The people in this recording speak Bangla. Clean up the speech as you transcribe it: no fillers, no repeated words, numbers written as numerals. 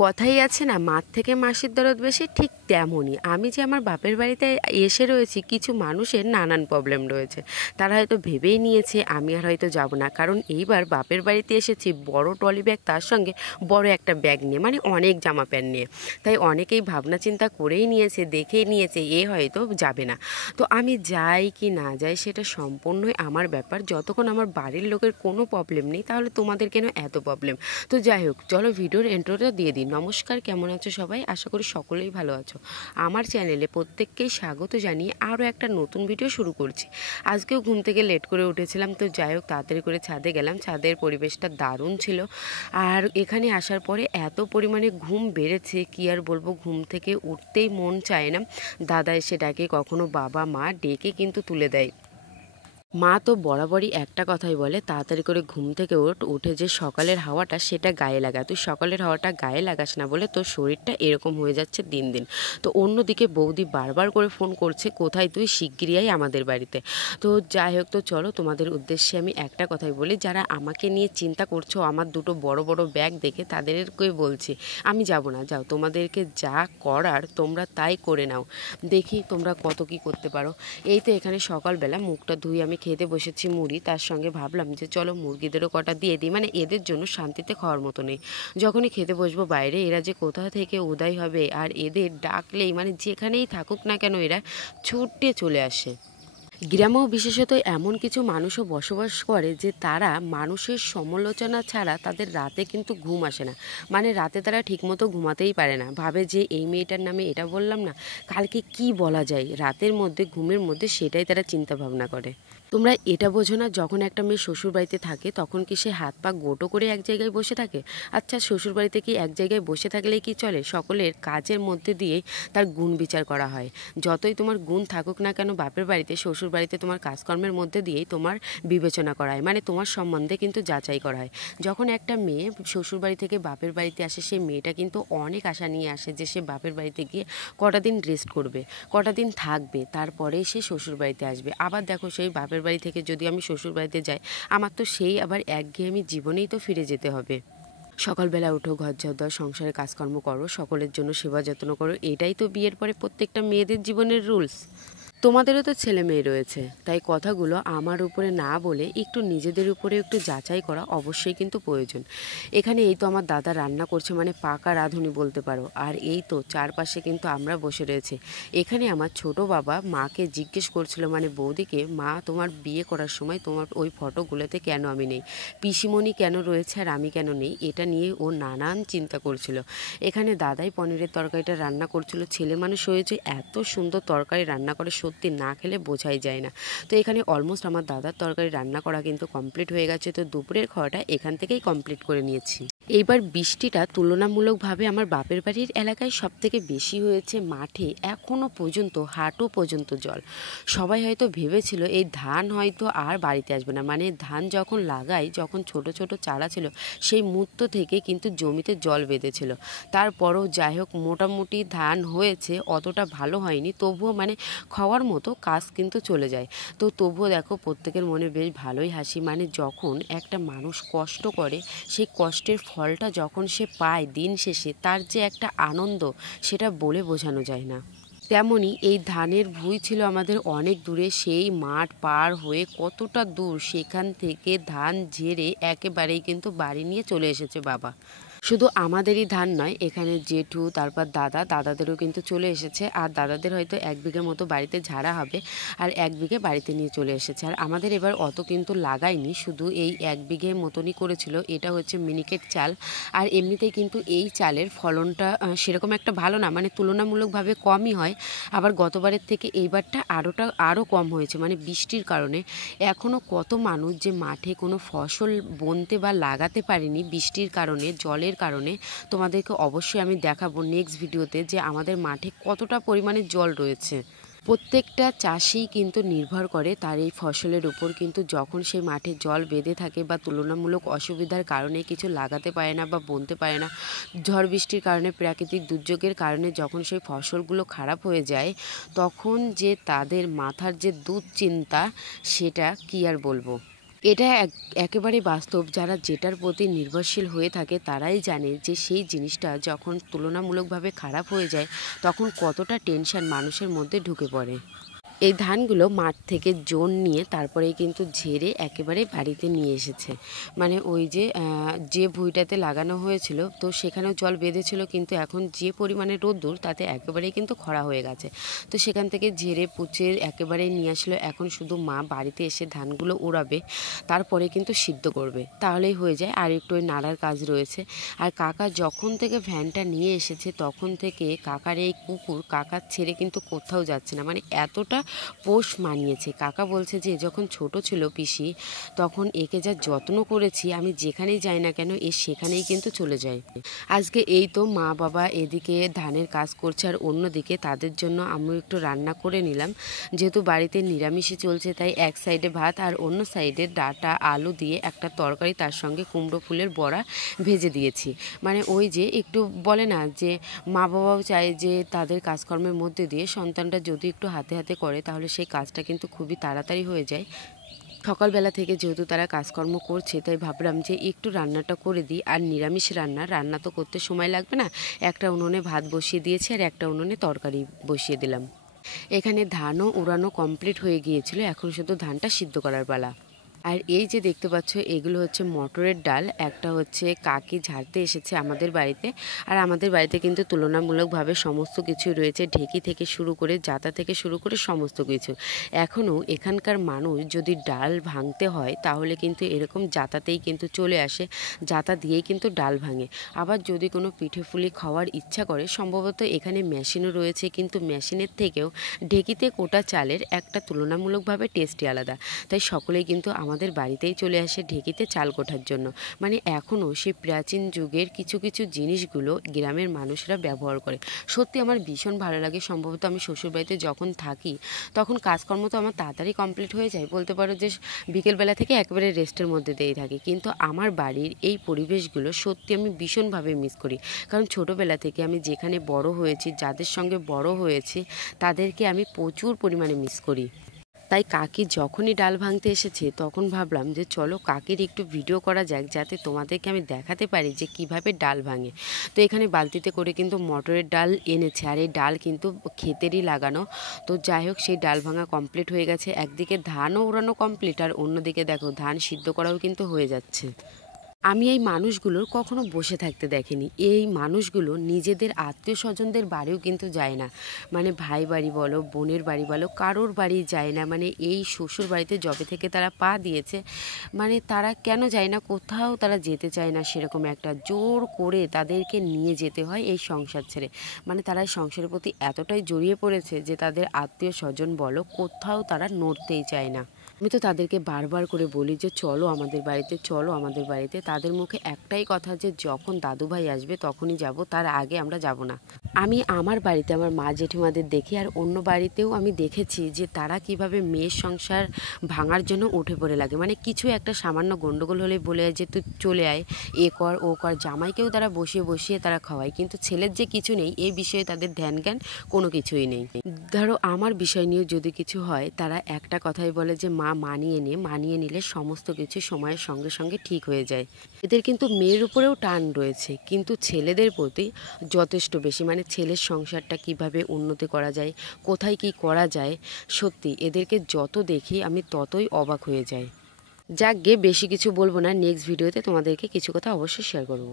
কথাই আছে না, মার থেকে মাসির দরদ বেশি, ঠিক তেমনই আমি যে আমার বাপের বাড়িতে এসে রয়েছি, কিছু মানুষের নানান প্রবলেম রয়েছে। তারা হয়তো ভেবেই নিয়েছে আমি আর হয়তো যাব না, কারণ এইবার বাপের বাড়িতে এসেছি বড় ট্রলি ব্যাগ, তার সঙ্গে বড় একটা ব্যাগ নিয়ে, মানে অনেক জামা প্যান্ট নিয়ে। তাই অনেকেই ভাবনা চিন্তা করেই নিয়েছে, দেখেই নিয়েছে এ হয়তো যাবে না। তো আমি যাই কি না যাই সেটা সম্পূর্ণই আমার ব্যাপার। যতক্ষণ আমার বাড়ির লোকের কোনো প্রবলেম নেই, তাহলে তোমাদের কেন এত প্রবলেম? তো যাই হোক, চলো ভিডিওর এন্ট্রোটা দিয়ে দিই। নমস্কার, কেমন আছো সবাই? আশা করি সকলেই ভালো আছো। আমার চ্যানেলে প্রত্যেককেই স্বাগত জানিয়ে আরও একটা নতুন ভিডিও শুরু করছি। আজকেও ঘুম থেকে লেট করে উঠেছিলাম, তো যাই হোক তাড়াতাড়ি করে ছাদে গেলাম। ছাদের পরিবেশটা দারুণ ছিল। আর এখানে আসার পরে এত পরিমাণে ঘুম বেড়েছে কি আর বলবো, ঘুম থেকে উঠতেই মন চায় না। দাদা এসে ডাকে, কখনো বাবা মা ডেকে কিন্তু তুলে দেয়। মা তো বরাবরই একটা কথাই বলে, তাড়াতাড়ি করে ঘুম থেকে উঠে যে সকালের হাওয়াটা সেটা গায়ে লাগা। তুই সকালের হাওয়াটা গায়ে লাগাস না বলে তোর শরীরটা এরকম হয়ে যাচ্ছে দিন দিন। তো অন্যদিকে বৌদি বারবার করে ফোন করছে, কোথায় তুই, শিগগিরই আয় আমাদের বাড়িতে। তো যাই হোক, তো চলো তোমাদের উদ্দেশ্যে আমি একটা কথাই বলি, যারা আমাকে নিয়ে চিন্তা করছো আমার দুটো বড় বড় ব্যাগ দেখে, তাদেরকে বলছি আমি যাব না। যাও, তোমাদেরকে যা করার তোমরা তাই করে নাও, দেখি তোমরা কত কি করতে পারো। এই তো এখানে সকালবেলা মুখটা ধুই আমি খেতে বসেছি মুড়ি, তার সঙ্গে ভাবলাম যে চলো মুরগিদেরও কটা দিয়ে দিই, মানে এদের জন্য শান্তিতে খাওয়ার মতো নেই। যখনই খেতে বসবো বাইরে এরা যে কোথা থেকে উদয় হবে, আর এদের ডাকলেই মানে যেখানেই থাকুক না কেন এরা ছুটে চলে আসে। গ্রামেও বিশেষত এমন কিছু মানুষও বসবাস করে যে তারা মানুষের সমালোচনা ছাড়া তাদের রাতে কিন্তু ঘুম আসে না। মানে রাতে তারা ঠিকমতো ঘুমাতেই পারে না, ভাবে যে এই মেয়েটার নামে এটা বললাম না, কালকে কি বলা যায় রাতের মধ্যে, ঘুমের মধ্যে, সেটাই তারা চিন্তা ভাবনা করে। তোমরা এটা বোঝো না, যখন একটা মেয়ে শ্বশুরবাড়িতে থাকে তখন কি সে হাত পা গোটো করে এক জায়গায় বসে থাকে? আচ্ছা, শ্বশুরবাড়িতে কি এক জায়গায় বসে থাকলেই কি চলে? সকলের কাজের মধ্যে দিয়েই তার গুণ বিচার করা হয়। যতই তোমার গুণ থাকুক না কেন বাপের বাড়িতে, শ্বশুর বাড়িতে তোমার কাজকর্মের মধ্যে দিয়েই তোমার বিবেচনা করা হয়, মানে তোমার সম্বন্ধে কিন্তু যাচাই করা হয়। যখন একটা মেয়ে শ্বশুরবাড়ি থেকে বাপের বাড়িতে আসে, সেই মেয়েটা কিন্তু অনেক আশা নিয়ে আসে যে সে বাপের বাড়িতে গিয়ে কটা দিন রেস্ট করবে, কটা দিন থাকবে, তারপরেই সে শ্বশুরবাড়িতে আসবে। আবার দেখো, সেই বাপের বাড়ি থেকে যদি আমি শ্বশুরবাড়িতে যাই, আমার তো সেই আবার একঘেয়েমি জীবনেই তো ফিরে যেতে হবে। সকালবেলা উঠো, ঘর ঝাড় দাও, সংসারে কাজকর্ম করো, সকলের জন্য সেবা যত্ন করো, এটাই তো বিয়ের পরে প্রত্যেকটা মেয়েদের জীবনের রুলস। তোমাদেরও তো ছেলে মেয়ে রয়েছে, তাই কথাগুলো আমার উপরে না বলে একটু নিজেদের উপরে একটু যাচাই করা অবশ্যই কিন্তু প্রয়োজন। এখানে এই তো আমার দাদা রান্না করছে, মানে পাকা রাঁধুনি বলতে পারো। আর এই তো চারপাশে কিন্তু আমরা বসে রয়েছে। এখানে আমার ছোট বাবা মাকে জিজ্ঞেস করছিল, মানে বৌদিকে, মা তোমার বিয়ে করার সময় তোমার ওই ফটোগুলোতে কেন আমি নেই, পিসিমণি কেন রয়েছে আর আমি কেন নেই, এটা নিয়ে ও নানান চিন্তা করছিল। এখানে দাদাই পনিরের তরকারিটা রান্না করছিল। ছেলে মানুষ হয়েছে, এত সুন্দর তরকারি রান্না করে, সত্যি না খেলে বোঝাই যায় না। তো এখানে অলমোস্ট আমার দাদার তরকারি রান্না করা কিন্তু কমপ্লিট হয়ে গেছে। তো দুপুরের খাওয়াটা এখান থেকেই কমপ্লিট করে নিয়েছি। এইবার বৃষ্টিটা তুলনামূলকভাবে আমার বাপের বাড়ির এলাকায় সব থেকে বেশি হয়েছে। মাঠে এখনও পর্যন্ত হাঁটু পর্যন্ত জল। সবাই হয়তো ভেবেছিল এই ধান হয়তো আর বাড়িতে আসবে না, মানে ধান যখন লাগাই, যখন ছোট ছোট চারা ছিল, সেই মুহূর্ত থেকে কিন্তু জমিতে জল বেঁধেছিল। তারপরও যাই হোক, মোটামুটি ধান হয়েছে, অতটা ভালো হয়নি, তবুও মানে খাওয়ার মতো কাজ কিন্তু চলে যায়। তো তবুও দেখো প্রত্যেকের মনে বেশ ভালোই হাসি, মানে যখন একটা মানুষ কষ্ট করে, সেই কষ্টের ফলটা যখন সে পায় দিন শেষে, তার যে একটা আনন্দ, সেটা বলে বোঝানো যায় না। তেমনই এই ধানের ভুঁই ছিল আমাদের অনেক দূরে, সেই মাঠ পার হয়ে কতটা দূর, সেখান থেকে ধান ঝেড়ে একেবারেই কিন্তু বাড়ি নিয়ে চলে এসেছে বাবা। শুধু আমাদেরই ধান নয়, এখানে জেঠু, তারপর দাদাদেরও কিন্তু চলে এসেছে। আর দাদাদের হয়তো 1 বিঘে মতো বাড়িতে ঝাড়া হবে, আর 1 বিঘে বাড়িতে নিয়ে চলে এসেছে। আর আমাদের এবার অত কিন্তু লাগায়নি, শুধু এই 1 বিঘে মতনই করেছিল। এটা হচ্ছে মিনিকেট চাল। আর এমনিতেই কিন্তু এই চালের ফলনটা সেরকম একটা ভালো না, মানে তুলনামূলকভাবে কমই হয়। আবার গতবারের থেকে এইবারটা আরও কম হয়েছে, মানে বৃষ্টির কারণে। এখনও কত মানুষ যে মাঠে কোনো ফসল বুনতে বা লাগাতে পারেনি বৃষ্টির কারণে, জলের কারণে। তোমাদেরকে অবশ্যই আমি দেখাবো নেক্সট ভিডিওতে যে আমাদের মাঠে কতটা পরিমাণে জল রয়েছে। প্রত্যেকটা চাষি কিন্তু নির্ভর করে তার এই ফসলের উপর, কিন্তু যখন সেই মাঠে জল বেঁধে থাকে বা তুলনামূলক অসুবিধার কারণে কিছু লাগাতে পারে না বা বুনতে পারে না, ঝড় বৃষ্টির কারণে, প্রাকৃতিক দুর্যোগের কারণে যখন সেই ফসলগুলো খারাপ হয়ে যায়, তখন যে তাদের মাথার যে দুশ্চিন্তা, সেটা কি আর বলবো। এটা একেবারে বাস্তব। যারা যেটার প্রতি নির্ভরশীল হয়ে থাকে তারাই জানে যে সেই জিনিসটা যখন তুলনামূলকভাবে খারাপ হয়ে যায় তখন কতটা টেনশন মানুষের মধ্যে ঢুকে পড়ে। এই ধানগুলো মাঠ থেকে জন নিয়ে তারপরেই কিন্তু ঝেড়ে একেবারে বাড়িতে নিয়ে এসেছে। মানে ওই যে ভুঁইটাতে লাগানো হয়েছিল তো সেখানেও জল বেঁধেছিল, কিন্তু এখন যে পরিমাণে রোদ্দুর তাতে একেবারেই কিন্তু খরা হয়ে গেছে। তো সেখান থেকে ঝেড়ে পুচে একেবারেই নিয়ে আসলো। এখন শুধু মা বাড়িতে এসে ধানগুলো ওড়াবে, তারপরে কিন্তু সিদ্ধ করবে, তাহলেই হয়ে যায়। আর একটু ওই নাড়ার কাজ রয়েছে। আর কাকা যখন থেকে ভ্যানটা নিয়ে এসেছে তখন থেকে কাকার এই কুকুর কাকার ছেড়ে কিন্তু কোথাও যাচ্ছে না, মানে এতটা পোষ মানিয়েছে। কাকা বলছে যে যখন ছোট ছিল পিসি তখন একে যা যত্ন করেছি, আমি যেখানেই যাই না কেন এ সেখানেই কিন্তু চলে যায়। আজকে এই তো মা বাবা এদিকে ধানের কাজ করছে আর অন্যদিকে তাদের জন্য আমি একটু রান্না করে নিলাম। যেহেতু বাড়িতে নিরামিষই চলছে তাই এক সাইডে ভাত আর অন্য সাইডে ডাঁটা আলু দিয়ে একটা তরকারি, তার সঙ্গে কুমড়ো ফুলের বড়া ভেজে দিয়েছি। মানে ওই যে একটু বলে না যে মা বাবাও চায় যে তাদের কাজকর্মের মধ্যে দিয়ে সন্তানটা যদি একটু হাতে হাতে করে তাহলে সেই কাজটা কিন্তু খুবই তাড়াতাড়ি হয়ে যায়। সকালবেলা থেকে যেহেতু তারা কাজকর্ম করছে তাই ভাবলাম যে একটু রান্নাটা করে দিই। আর নিরামিষ রান্না তো করতে সময় লাগবে না, একটা উনুনে ভাত বসিয়ে দিয়েছি আর একটা উনুনে তরকারি বসিয়ে দিলাম। এখানে ধানও উড়ানো কমপ্লিট হয়ে গিয়েছিল, এখন শুধু ধানটা সিদ্ধ করার পালা। আর এই যে দেখতে পাচ্ছ এগুলো হচ্ছে মটরের ডাল, একটা হচ্ছে কাকি ঝাড়তে এসেছে আমাদের বাড়িতে। আর আমাদের বাড়িতে কিন্তু তুলনামূলকভাবে সমস্ত কিছু রয়েছে, ঢেকি থেকে শুরু করে জাতা থেকে শুরু করে সমস্ত কিছু। এখনও এখানকার মানুষ যদি ডাল ভাঙতে হয় তাহলে কিন্তু এরকম জাতাতেই কিন্তু চলে আসে, জাতা দিয়েই কিন্তু ডাল ভাঙে। আবার যদি কোনো পিঠে পুলি খাওয়ার ইচ্ছা করে সম্ভবত এখানে মেশিনও রয়েছে, কিন্তু মেশিনের থেকেও ঢেকিতে কোটা চালের একটা তুলনামূলকভাবে টেস্টই আলাদা। তাই সকলেই কিন্তু আমাদের বাড়িতেই চলে আসে ঢেকিতে চাল কোটার জন্য। মানে এখনও সেই প্রাচীন যুগের কিছু কিছু জিনিসগুলো গ্রামের মানুষরা ব্যবহার করে। সত্যি আমার ভীষণ ভালো লাগে। সম্ভবত আমি শ্বশুরবাড়িতে যখন থাকি তখন কাজকর্ম তো আমার তাড়াতাড়ি কমপ্লিট হয়ে যায়, বলতে পারো যে বিকেলবেলা থেকে একেবারে রেস্টের মধ্যে দিয়েই থাকি। কিন্তু আমার বাড়ির এই পরিবেশগুলো সত্যি আমি ভীষণভাবে মিস করি, কারণ ছোটোবেলা থেকে আমি যেখানে বড় হয়েছি, যাদের সঙ্গে বড় হয়েছি তাদেরকে আমি প্রচুর পরিমাণে মিস করি। তাই কাকি যখনই ডাল ভাঙতে এসেছে তখন ভাবলাম যে চলো কাকির একটু ভিডিও করা যাক, যাতে তোমাদেরকে আমি দেখাতে পারি যে কিভাবে ডাল ভাঙে। তো এখানে বালতিতে করে কিন্তু মটরের ডাল এনেছে, আর এই ডাল কিন্তু ক্ষেতেরই লাগানো। তো যাই হোক সেই ডাল ভাঙা কমপ্লিট হয়ে গেছে, একদিকে ধানও ওড়ানো কমপ্লিট আর অন্যদিকে দেখো ধান সিদ্ধ করাও কিন্তু হয়ে যাচ্ছে। আমি এই মানুষগুলোর কখনো বসে থাকতে দেখিনি। এই মানুষগুলো নিজেদের আত্মীয় স্বজনদের বাড়িও কিন্তু যায় না, মানে ভাই বাড়ি বলো বোনের বাড়ি বলো কারোর বাড়ি যায় না। মানে এই শ্বশুর বাড়িতে যবে থেকে তারা পা দিয়েছে, মানে তারা কেন যায় না, কোথাও তারা যেতে চায় না। সেরকম একটা জোর করে তাদেরকে নিয়ে যেতে হয় এই সংসার ছেড়ে। মানে তারা এই সংসারের প্রতি এতটাই জড়িয়ে পড়েছে যে তাদের আত্মীয় স্বজন বলো কোথাও তারা নড়তেই চায় না। আমি তো তাদেরকে বারবার করে বলি যে চলো আমাদের বাড়িতে, চলো আমাদের বাড়িতে। তাদের মুখে একটাই কথা যে যখন দাদু ভাই আসবে তখনই যাব, তার আগে আমরা যাব না। আমি আমার বাড়িতে আমার মা জেঠিমাদের দেখি, আর অন্য বাড়িতেও আমি দেখেছি যে তারা কিভাবে মেয়ের সংসার ভাঙার জন্য উঠে পড়ে লাগে। মানে কিছু একটা সামান্য গণ্ডগোল হলে বলে যে তুই চলে আয়, এ কর ও কর। জামাইকেও তারা বসিয়ে বসিয়ে তারা খাওয়ায়, কিন্তু ছেলের যে কিছু নেই এই বিষয়ে তাদের ধ্যান জ্ঞান কোনো কিছুই নেই। ধরো আমার বিষয় নিয়ে যদি কিছু হয় তারা একটা কথাই বলে যে মা মানিয়ে নে, মানিয়ে নিলে সমস্ত কিছু সময়ের সঙ্গে সঙ্গে ঠিক হয়ে যায়। এদের কিন্তু মেয়ের উপরেও টান রয়েছে, কিন্তু ছেলেদের প্রতি যথেষ্ট বেশি। মানে ছেলের সংসারটা কিভাবে উন্নতি করা যায়, কোথায় কি করা যায়, সত্যি এদেরকে যত দেখি আমি ততই অবাক হয়ে যাই। যাক গে বেশি কিছু বলবো না, নেক্সট ভিডিওতে তোমাদেরকে কিছু কথা অবশ্যই শেয়ার করবো।